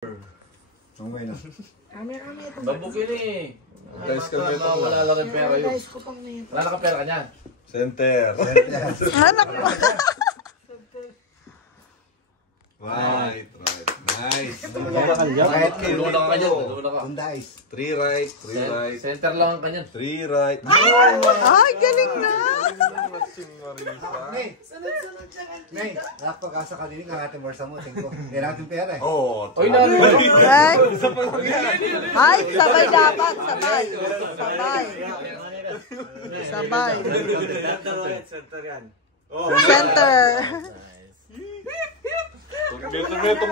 Okay na. Kami ito. Babukin eh. Guys, kami ito. Wala lang yung pera yun. Wala na ka pera ka niyan. Center. Anak mo. Right. Nice. Right kayo. Luna ka kanyan. Luna ka. Undais. 3 right. 3 right. Center lang ang kanyan. 3 right. Ay, galing na. Nay, Nay, nakapag-asa ka din ang ating morsa mo. Tingko. Yan natin pera eh. Oh. Oy, nani. Ay, ay, sabay dapat. Sabay. Sabay. Center yan. Center.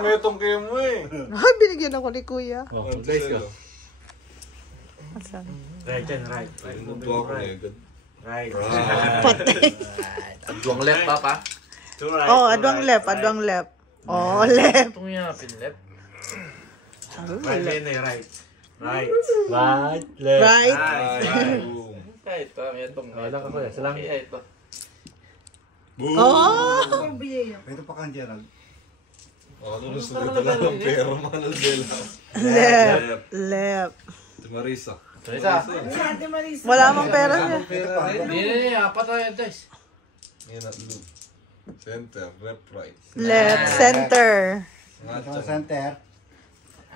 Metong kayo mo eh. Ay, binigyan ako ni Kuya. Guys ka. Asan? Right yan, right. Tuwa ko na agad. Right. Patay. Adwang left pa pa. Two right. Oh, adwang left. Oh, left. Itong nga, pinleft. Right lane eh, right. Right. Right, left. Right. Boom. Kahit pa, may itong. Wala ka kuya, salang. Kahit pa. Oh! Ito pa kang Gerald. Ano na sulit na lang ang pera mga nalbela. Left. Si Marisa. Isa. Wala mong pera niya. Hindi, apat na yun, guys. Yan at loop. Center, left, right. Left. Center. Ito ang center.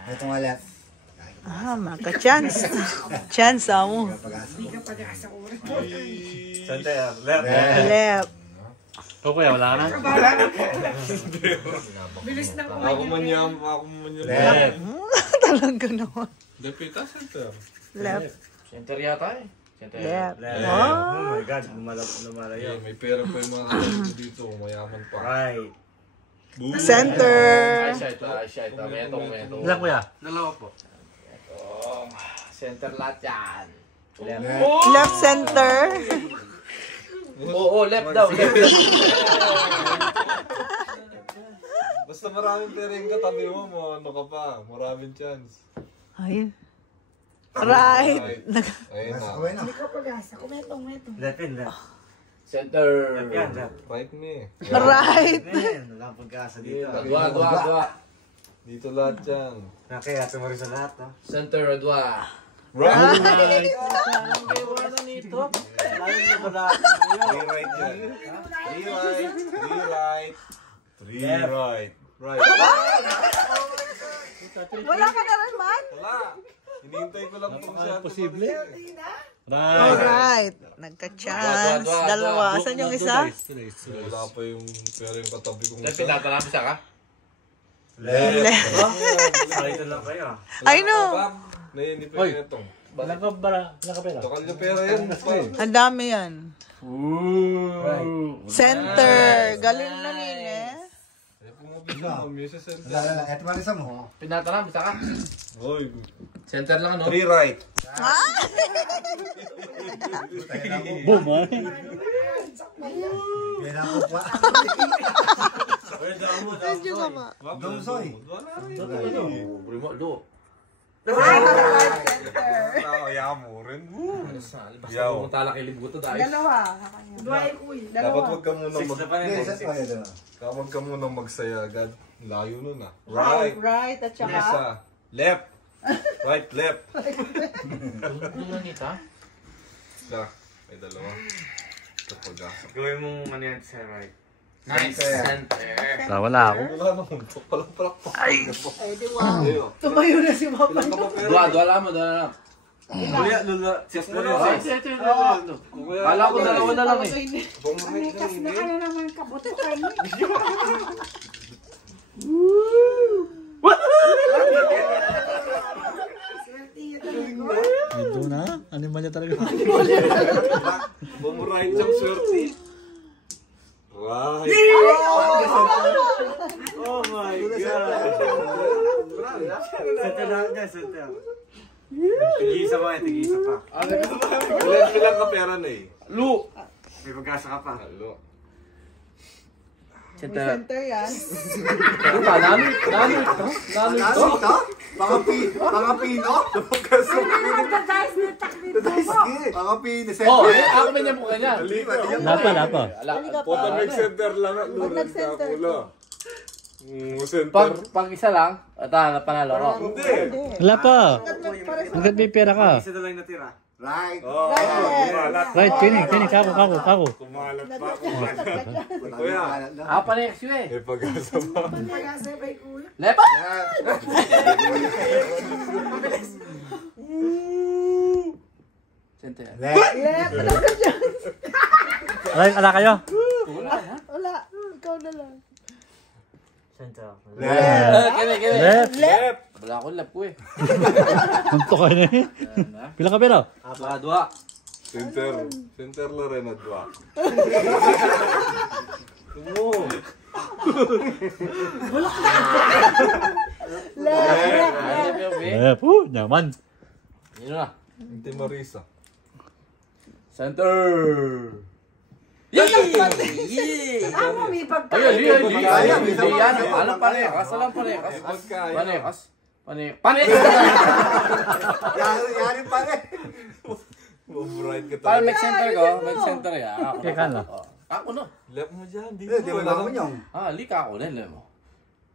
Ito nga left. Ah, maka-chance. Chance mo. Pag-asa. Center, left. Left. O kuya, wala na? Ako man yan. Left. Talaga naman. Depita center. Left. Center yata eh. Center. Left. Left. Oh. Oh my God, lumalayo. May pera pa yung mga kapatid ko dito. Mayaman pa. Right. Boom. Center. Ay, siya ito. May itong. Ilan kuya? Dalawa po. Itong. Center lahat yan. Left center. Oo, left daw. Left. Basta maraming pera yung katabi mo, ano ka pa. Maraming chance. Ay. Right. Ayun na. Kawin na. Left yan, left. Center. Left yan, left. Right me. Right. Ayan, wala pag-asa dito. Dua. Dito lahat yan. Nakaya, tumari sa lahat, ha? Center, dua. Right. Wala nito. Layo na ba 3 right yan. 3 right. 3 right. Right. Wala ka na naman. Wala. Hinihintay ko lang kung siya. Posible? Right. Alright. Nagka-chance. Dalawa. Saan yung isa? Wala pa yung pera yung katabi kong Left, isa. pinatanap siya ka? Left. Salita lang kayo. I know. Hindi pa yun itong. Wala ka pera? Takal niya pera yan. Ang dami yan. Center. Galing na nine. Wala. Ito marisa mo. Pinatanap siya ka? Oy. Center lang ano? 3 right. Boom, ha? Yan ako pa. Medyo ka ba? Domsoy. Do. Ayaw mo rin. Basta kung tala kay Libuto dahil. Dalawa. Dapat wag ka muna Six na pa Hindi, rin. isa pa yun. Huwag ka muna magsaya agad. Layo nun ah. Right. Right. Right. At saka. Isa. Left. Right, left. Doon lang ita. Isa. Ay, dalawa. Ito pag-asa. Gawin mong ano yan sa right. Nice. Center. Wala ako. Wala naman. Palang palakpak. Ay, di wow. Tumayo na si Papa. Dua lang mo, dua lang. Kuya, lula. Chess na rin. Kala ko dalawa na lang eh. Anikas na ka na naman kabuto kayo. Ito na? Animal niya talaga. Bumurahin siyang swerte. Right. Oh my God. Center lahat niya, center. Tig-isa pa, tig-isa pa. Ilan ka pera na eh? Lu. May pag-asa ka pa. Halo. Center yan. Nani ito? Pangapino? Nagdadice na taklit mo. Pangapino. Oh, ako man yan po kanya. Lapa. Puta nag-center lang. Pag nag-center. Center. Pag isa lang, panalo ako. Hindi. Wala pa. Hanggat may pera ka. Isa na lang natira. Right. Oo, kumalat. Right, kini, kako. Kumalat pa. Kuya. Panex yun eh. May pag-asa pa. Pag-asabay kuya. Lepa! Center. Left. Right, ala kayo. Wala. Ikaw na lang. Left. Kini. Left. Wala akong lap ko eh. Munto kayo na eh. Pila ka pera? Dua. Center. Center la rin at dua. Left. Nyaman. Yun na. Hindi Marisa. Center. Yay! Ako may Ayun. Yan. Alam panekas. Panekas. Yari pa rin. Bright ka Para tayo. make center ko. Make center ya. Kaya ka na. Ako no. Left mo dyan. Hindi, di ba lang yung? Lika ako din. Mo.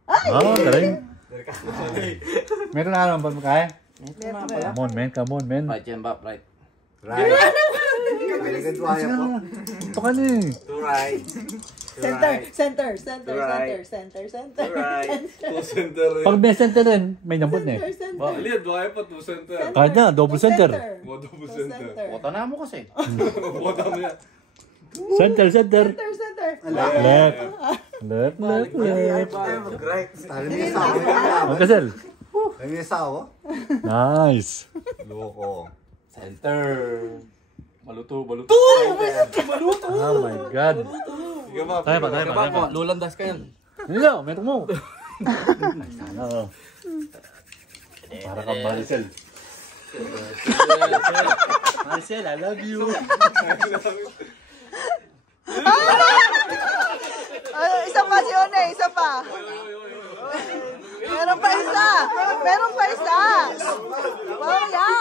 Galing. Meron na alam ba mo kaya? Come on, man. Right yan ba? Right. Right. Pinagandwaya po. Ito ka na eh. To right. Center. To right. Two center rin. Pag may center rin, may nambot na eh. Aliyad, dua pa two center. Kahit na, double center. Mo double center. Bota na mo kasi. Bota mo yan. Center. Center. Left. Mag-right. Tari niya sa ako. Magkasel. Tari niya sa ako. Nice. Loko. Center. Maluto. Oh my God. Sige ba? Tayo pa. Lulandas ka yan. Hindi na, meron mo. Ay, sana oh. Para kang Maricel. Maricel, I love you. Isa pa si One, isa pa. Meron pa isa. Mamaya.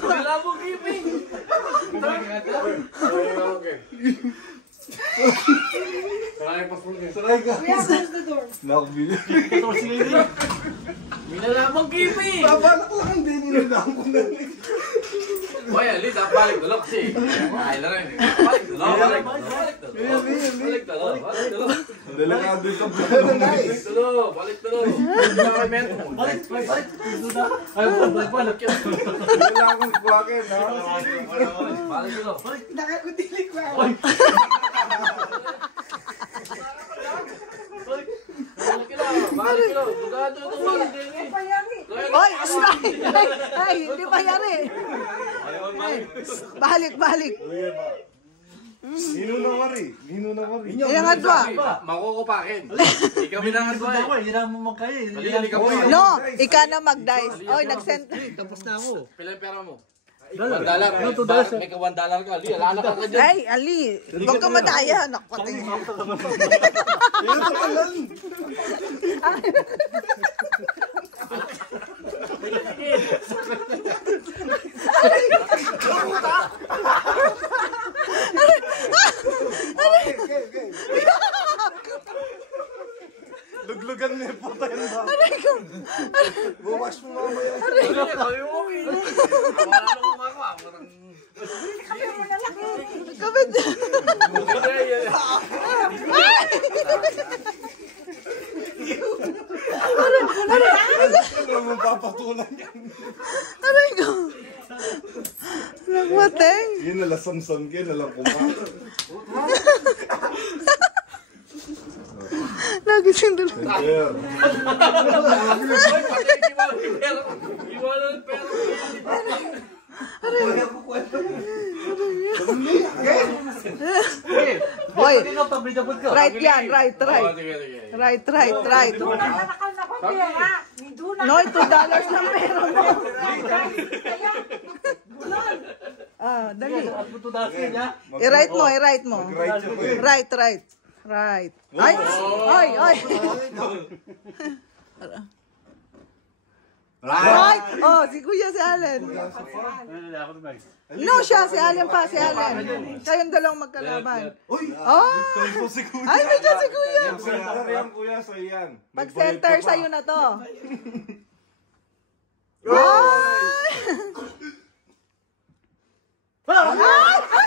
Wala mo giving. Nakabili. Minalamang giving. Babalak lang hindi nilalang ko na. Hoy, Ali, balik dalo kasi. Ay, na rin. Balik dalo. Delikado ka ba? Balik dalo. Balik. Kailangan buwakin, ha? Balik dalo. Nakakudilig ba? Balik dalo. Bugado ito balik din eh. Hoy, ay, hindi pa yari. Balik. Nino na wari. Ilang adwa. Makukupakin. Ikaw binangadwa eh. Hindi na mo magkaya. Ali ka po. No, ika na mag-dice. Oy, nag-center. Tapos na ako. Pilang pera mo? $1. No, $2. May ka $1 ka. Ali, alala ka dyan. Ay, Ali, huwag ka madaya. Nakpatay. Luglugan mo yung puta yun ba? Buwas mo mamaya. Kapit. Ano mo papatulan yan? Aray ko. Nagmateng. Yun nala samsam kayo, nalang kumain. Nagising doon. Center. Hoy, right yan, right. Right. Nakakal na ko pera. May duna. No, $2 lang meron mo. Bulon. Ah, dali. At putudasin niya. I-right mo, i-right mo. Right siya po eh. Right. Right. Ay! Ay! Right! Oh, si Kuya, si Allen. No, siya, si Allen pa, si Allen. Kayong dalawang magkalaban. Uy! Oh! Si Kuya. Ay, may dyan si Kuya. Center yan, kuya, sa iyan. Pag center, sa'yo na to. Ay! Ay!